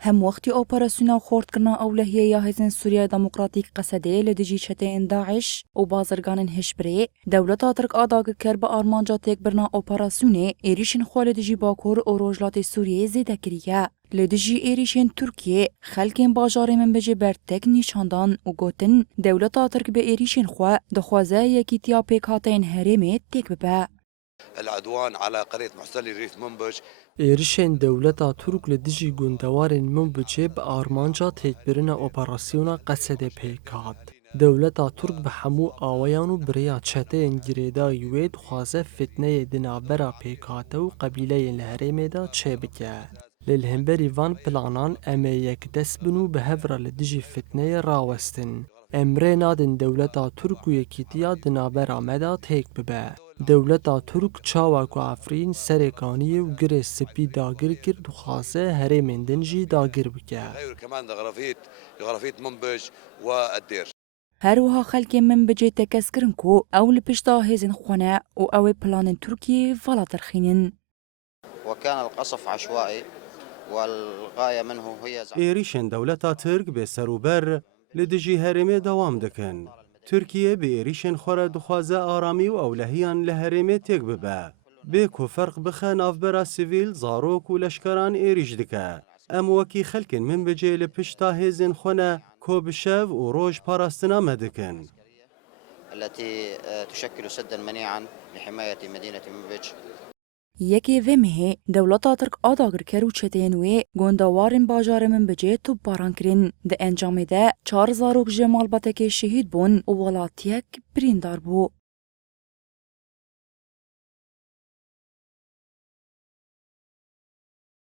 هم وقتی اپراسیونا خورد کرنا اولهیه یا هزن سوریه دموکراتیک قصده لدجی چتین داعش و بازرگان هشبری دولت ترک آداگ کر به آرمانجا تک برنا اپراسیونه ایریشن خوال دجی باکور و روجلات سوریه زیده کریه. لدجی ایریشن ترکیه خلکین باجار من بجه بر تک نیشاندان و گوتن دولت ترک به ایریشن خواه دخوازه یکی تیا پیک هاتین هرمه تک ببه. العدوان على قرية محتل ريف منبج ایرشن دولتا ترک لدجی گوندوارن منبجه به آرمانجا تکبرن اپراسیونا قصد پیکات. دولتا ترک به همو آویان و بریا چته انگیردای وید خوازه فتنه دنابرا پیکاته و قبیله الهرمه دا چه بکه. للهمبری وان پلانان امه یک دست بنو به هفره لدجی فتنه راوستن. امره نادن دولتا ترک و یکیتیا دنابرا مدا تک ببه. دولتا ترک چاوک و افرین سرکانی و گر سپی داگر کرد و خاصه هرمین دنجی داگر بکه. غير كمان غرفيت منبج والدير. هروها خلک من بجه تکس کرن کو اول پشتا هزن خونه و او پلان ترکیه والا ترخینن. وكان القصف عشوائي والغاية منه هي ایریشن دولتا ترک به سروبر لدجی هرمه دوام دکن. ترکیه به ایریشن خوره دخوازه آرامی و اولهیان لهرمه تک ببه. به که فرق بخه نافبرا سیویل زاروک و لشکران ایریش دکه. ام وکی خلکن من بجه لپشتا هزن خونه کو بشو و روش پاراستنا مدکن. التي تشكل سدا منيعا لحماية مدينة منبج. یکی ومه دولتا ترک آداگر کرو چتینوی گوندوارن باجار من بجه تو باران کرن. ده انجام ده 4 زاروک جمال باتک شهید بون و ولاتیک بریندار بو.